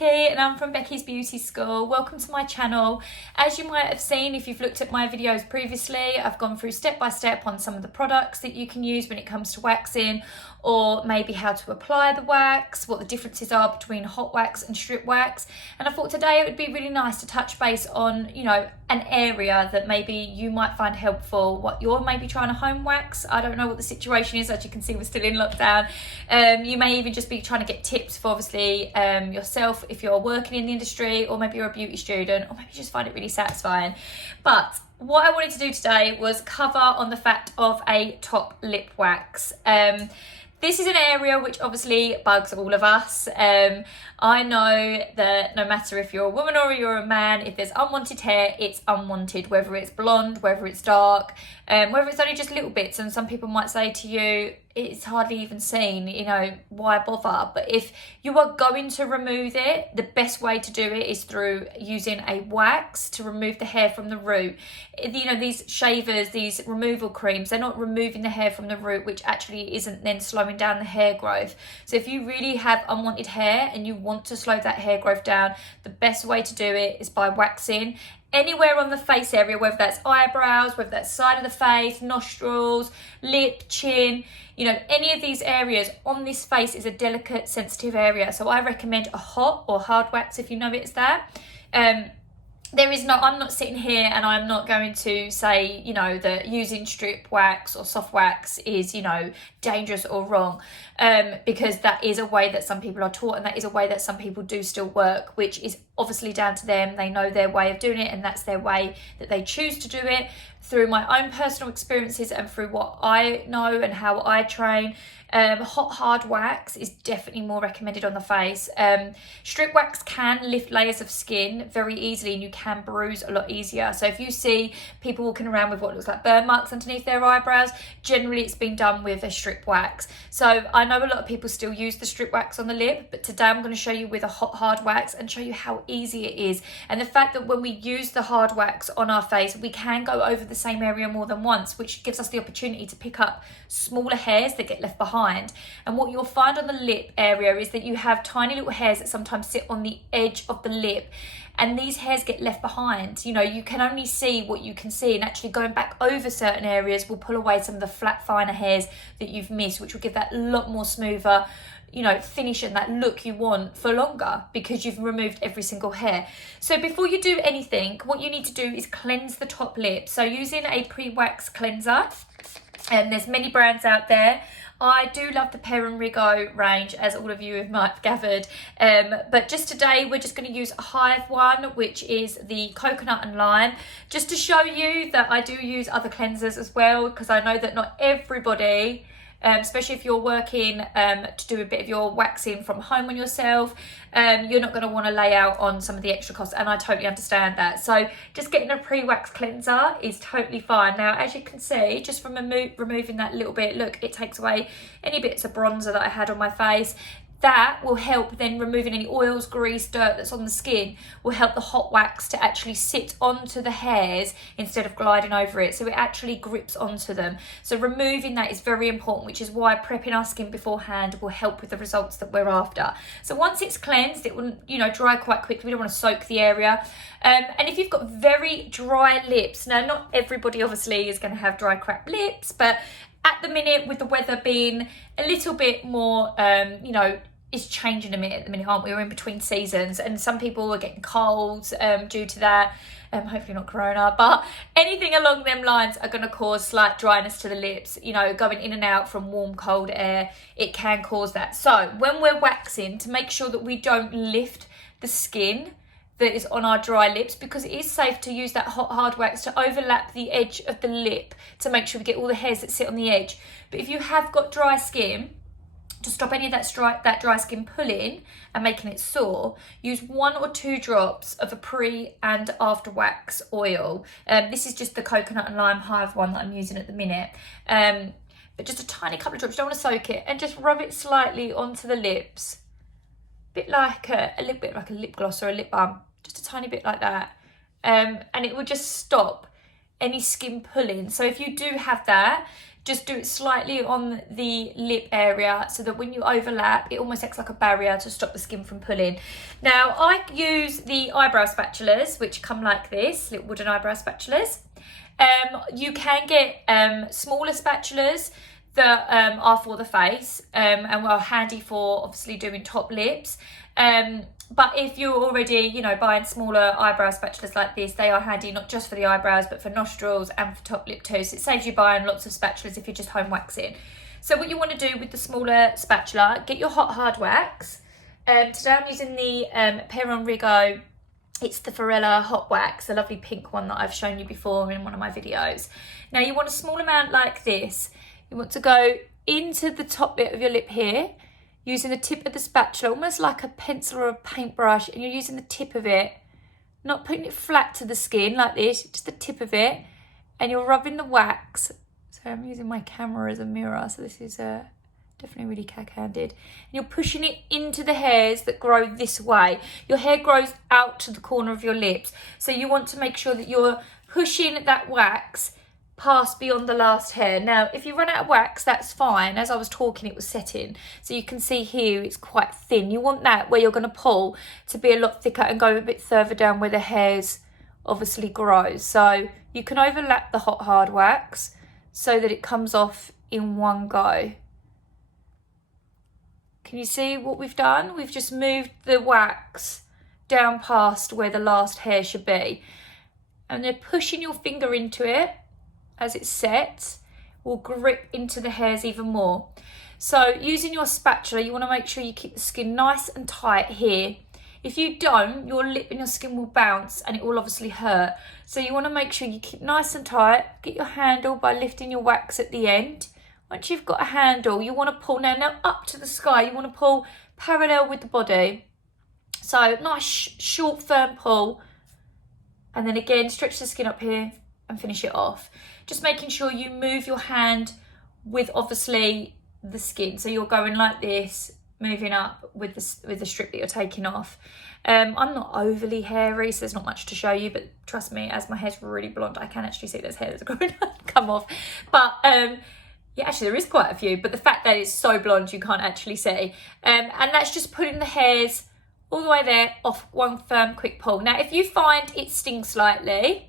Becky and I'm from Becky's Beauty School. Welcome to my channel. As you might have seen if you've looked at my videos previously, I've gone through step by step on some of the products that you can use when it comes to waxing, or maybe how to apply the wax, what the differences are between hot wax and strip wax. And I thought today it would be really nice to touch base on, an area that maybe you might find helpful, what you're maybe trying to home wax. I don't know what the situation is. As you can see, we're still in lockdown. You may even just be trying to get tips for obviously yourself if you're working in the industry, or maybe you're a beauty student, or maybe you just find it really satisfying. But what I wanted to do today was cover on the fact of a top lip wax. This is an area which obviously bugs all of us. I know that no matter if you're a woman or you're a man, if there's unwanted hair, it's unwanted, whether it's blonde, whether it's dark, whether it's only just little bits. And some people might say to you, it's hardly even seen, why bother? But if you are going to remove it, the best way to do it is through using a wax to remove the hair from the root. These shavers, these removal creams, they're not removing the hair from the root, which actually isn't then slowing down the hair growth. So if you really have unwanted hair and you want to slow that hair growth down, the best way to do it is by waxing anywhere on the face area, whether that's eyebrows, whether that's side of the face, nostrils, lip, chin, any of these areas on this face is a delicate, sensitive area. So I recommend a hot or hard wax if you know it's that. I'm not sitting here and I'm not going to say, that using strip wax or soft wax is, dangerous or wrong, because that is a way that some people are taught, and that is a way that some people do still work, which is obviously down to them. They know their way of doing it, and that's their way that they choose to do it. Through my own personal experiences and through what I know and how I train, hot hard wax is definitely more recommended on the face. Strip wax can lift layers of skin very easily, and you can bruise a lot easier. So if you see people walking around with what looks like burn marks underneath their eyebrows, generally it's been done with a strip wax. So I know a lot of people still use the strip wax on the lip, but today I'm going to show you with a hot hard wax and show you how easy it is. And the fact that when we use the hard wax on our face, we can go over the same area more than once, which gives us the opportunity to pick up smaller hairs that get left behind. And what you'll find on the lip area is that you have tiny little hairs that sometimes sit on the edge of the lip, and these hairs get left behind. You can only see what you can see, and actually going back over certain areas will pull away some of the flat, finer hairs that you've missed, which will give that a lot more smoother finish and that look you want for longer, because you've removed every single hair. So before you do anything, what you need to do is cleanse the top lip. So using a pre-wax cleanser, and there's many brands out there. I do love the Pear and Rigo range, as all of you might have gathered. But just today, we're just going to use a Hive one, which is the coconut and lime, just to show you that I do use other cleansers as well, because I know that not everybody, especially if you're working to do a bit of your waxing from home on yourself, you're not going to want to lay out on some of the extra costs, and I totally understand that. So just getting a pre-wax cleanser is totally fine. Now, as you can see, just from removing that little bit, look, it takes away any bits of bronzer that I had on my face. That will help then removing any oils, grease, dirt that's on the skin, will help the hot wax to actually sit onto the hairs instead of gliding over it. So it actually grips onto them. So removing that is very important, which is why prepping our skin beforehand will help with the results that we're after. So once it's cleansed, it will dry quite quickly. We don't want to soak the area. And if you've got very dry lips, now not everybody obviously is going to have dry, cracked lips, but at the minute, with the weather being a little bit more, it's changing a bit at the minute, aren't we? We're in between seasons, and some people are getting colds due to that. Hopefully not corona, but anything along them lines are going to cause slight dryness to the lips. Going in and out from warm, cold air, it can cause that. So when we're waxing, to make sure that we don't lift the skin that is on our dry lips, because it is safe to use that hot hard wax to overlap the edge of the lip to make sure we get all the hairs that sit on the edge. But if you have got dry skin, to stop any of that dry skin pulling and making it sore, use 1 or 2 drops of a pre and after wax oil. This is just the coconut and lime Hive one that I'm using at the minute. But just a tiny couple of drops, you don't want to soak it, and just rub it slightly onto the lips. A little bit like a lip gloss or a lip balm, just a tiny bit like that. And it will just stop any skin pulling. So if you do have that, just do it slightly on the lip area so that when you overlap, it almost acts like a barrier to stop the skin from pulling. Now, I use the eyebrow spatulas, which come like this, little wooden eyebrow spatulas. You can get smaller spatulas that are for the face and are handy for obviously doing top lips. But if you're already, you know, buying smaller eyebrow spatulas like this, they are handy not just for the eyebrows, but for nostrils and for top lip too. So it saves you buying lots of spatulas if you're just home waxing. So what you want to do with the smaller spatula, get your hot hard wax. Today I'm using the Peron Rigo. It's the Forella Hot Wax, the lovely pink one that I've shown you before in one of my videos. Now you want a small amount like this. You want to go into the top bit of your lip here, using the tip of the spatula, almost like a pencil or a paintbrush, and you're using the tip of it, not putting it flat to the skin like this, just the tip of it, and you're rubbing the wax. So I'm using my camera as a mirror, so this is definitely really cack-handed. And you're pushing it into the hairs that grow this way. Your hair grows out to the corner of your lips, so you want to make sure that you're pushing that wax past beyond the last hair. Now, if you run out of wax, that's fine. As I was talking, it was setting. So you can see here, it's quite thin. You want that where you're going to pull to be a lot thicker and go a bit further down where the hairs obviously grow. So you can overlap the hot hard wax so that it comes off in one go. Can you see what we've done? We've just moved the wax down past where the last hair should be. And then pushing your finger into it as it sets will grip into the hairs even more. So using your spatula, you want to make sure you keep the skin nice and tight here. If you don't, your lip and your skin will bounce and it will obviously hurt. So you want to make sure you keep nice and tight. Get your handle by lifting your wax at the end. Once you've got a handle, you want to pull now up to the sky. You want to pull parallel with the body. So nice short firm pull, and then again stretch the skin up here and finish it off. Just making sure you move your hand with obviously the skin. So you're going like this, moving up with the strip that you're taking off. I'm not overly hairy, so there's not much to show you, but trust me, as my hair's really blonde, I can actually see there's hair that's going to come off. But yeah, actually there is quite a few, but the fact that it's so blonde, you can't actually see. And that's just putting the hairs all the way there off one firm quick pull. Now, if you find it stings slightly,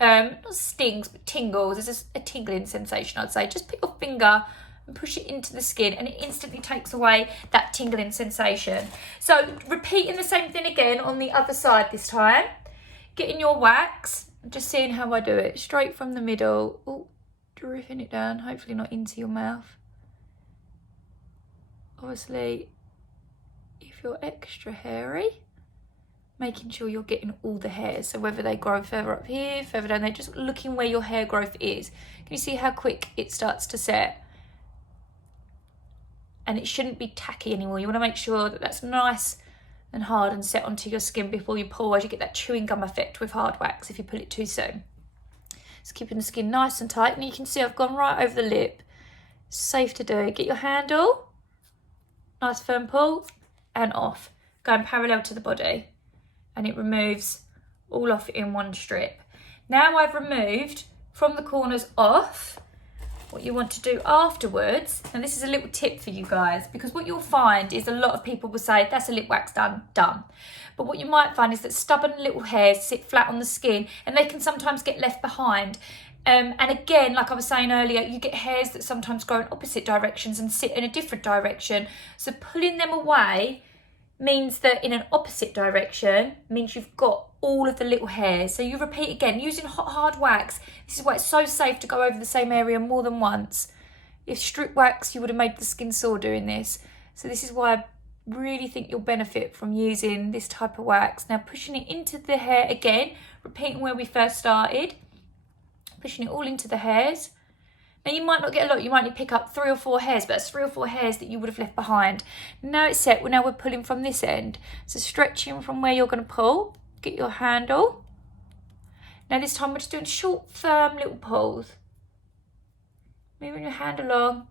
not stings but tingles, there's a tingling sensation, I'd say, just put your finger and push it into the skin and it instantly takes away that tingling sensation. So repeating the same thing again on the other side this time. Getting your wax, just seeing how I do it, straight from the middle. Oh, dripping it down, hopefully not into your mouth. Obviously, if you're extra hairy, making sure you're getting all the hairs. So whether they grow further up here, further down there, just looking where your hair growth is. Can you see how quick it starts to set? And it shouldn't be tacky anymore. You want to make sure that that's nice and hard and set onto your skin before you pull, as you get that chewing gum effect with hard wax if you pull it too soon. Just keeping the skin nice and tight. And you can see I've gone right over the lip. Safe to do. Get your handle, nice firm pull, and off. Going parallel to the body. And it removes all off in one strip. Now I've removed from the corners off, what you want to do afterwards, and this is a little tip for you guys, because what you'll find is a lot of people will say, that's a lip wax done. But what you might find is that stubborn little hairs sit flat on the skin and they can sometimes get left behind. And again, like I was saying earlier, you get hairs that sometimes grow in opposite directions and sit in a different direction. So pulling them away means that in an opposite direction means you've got all of the little hairs. So you repeat again, using hot hard wax. This is why it's so safe to go over the same area more than once. If strip wax, you would have made the skin sore doing this. So this is why I really think you'll benefit from using this type of wax. Now pushing it into the hair again, repeating where we first started, pushing it all into the hairs. Now you might not get a lot, you might need to pick up 3 or 4 hairs, but that's 3 or 4 hairs that you would have left behind. Now it's set, now we're pulling from this end. So stretching from where you're going to pull, get your handle. Now this time we're just doing short, firm little pulls. Moving your hand along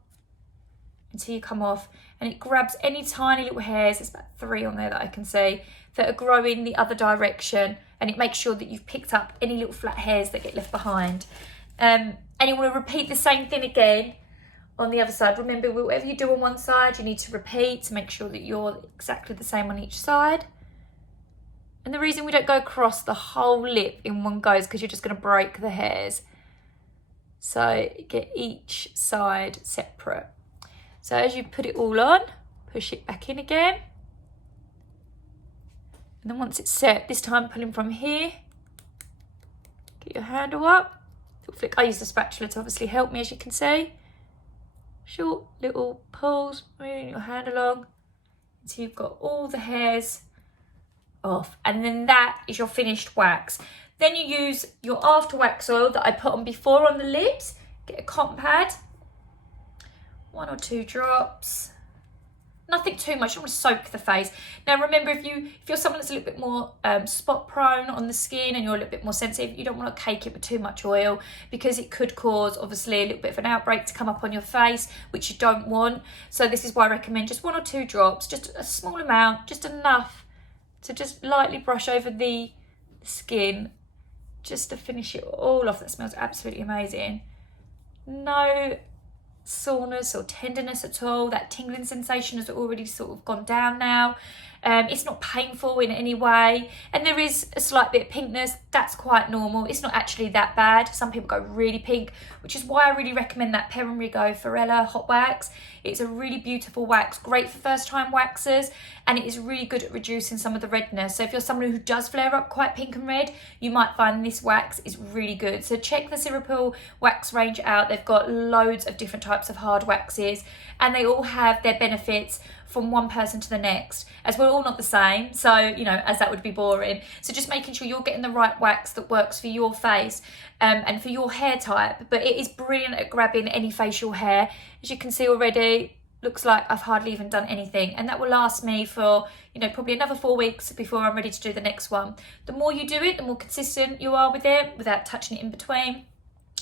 until you come off, and it grabs any tiny little hairs, there's about 3 on there that I can see, that are growing the other direction, and it makes sure that you've picked up any little flat hairs that get left behind. And you want to repeat the same thing again on the other side. Remember, whatever you do on one side, you need to repeat to make sure that you're exactly the same on each side. And the reason we don't go across the whole lip in one go is because you're just going to break the hairs. So get each side separate. So as you put it all on, push it back in again. And then once it's set, this time pulling from here, get your handle up. Flick. I use the spatula to obviously help me, as you can see. Short little pulls, moving your hand along until you've got all the hairs off. And then that is your finished wax. Then you use your after wax oil that I put on before on the lips. Get a cotton pad, 1 or 2 drops. Nothing too much. You don't want to soak the face. Now remember, if you're someone that's a little bit more spot prone on the skin and you're a little bit more sensitive, you don't want to cake it with too much oil, because it could cause obviously a little bit of an outbreak to come up on your face, which you don't want. So this is why I recommend just 1 or 2 drops, just a small amount, just enough to just lightly brush over the skin, just to finish it all off. That smells absolutely amazing. No soreness or tenderness at all. That tingling sensation has already sort of gone down now. It's not painful in any way, and there is a slight bit of pinkness. That's quite normal. It's not actually that bad. Some people go really pink, which is why I really recommend that Periwigo Forella hot wax. It's a really beautiful wax, great for first time waxers, and it is really good at reducing some of the redness. So if you're someone who does flare up quite pink and red, you might find this wax is really good. So check the Cerakote wax range out. They've got loads of different types of hard waxes, and they all have their benefits from one person to the next, as we're all not the same, so you know, as that would be boring. So just making sure you're getting the right wax that works for your face and for your hair type. But it is brilliant at grabbing any facial hair. As you can see already, looks like I've hardly even done anything, and that will last me for, you know, probably another 4 weeks before I'm ready to do the next one. The more you do it, the more consistent you are with it without touching it in between.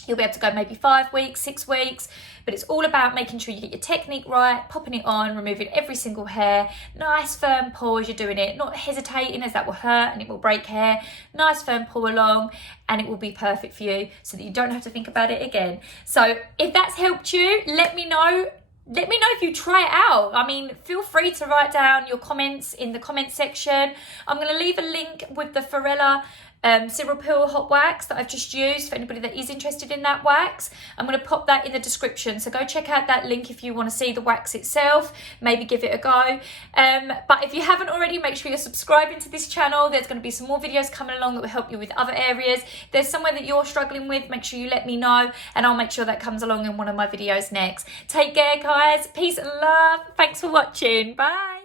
You'll be able to go maybe 5 weeks, 6 weeks, but it's all about making sure you get your technique right, popping it on, removing every single hair, nice firm pull as you're doing it, not hesitating, as that will hurt and it will break hair. Nice firm pull along, and it will be perfect for you so that you don't have to think about it again. So if that's helped you, let me know. Let me know if you try it out. I mean, feel free to write down your comments in the comment section. I'm going to leave a link with the Forella Cerakote hot wax that I've just used for anybody that is interested in that wax. I'm going to pop that in the description, so go check out that link if you want to see the wax itself, maybe give it a go. But if you haven't already, make sure you're subscribing to this channel. There's going to be some more videos coming along that will help you with other areas. If there's somewhere that you're struggling with, make sure you let me know, and I'll make sure that comes along in one of my videos next. Take care, guys. Peace and love. Thanks for watching. Bye.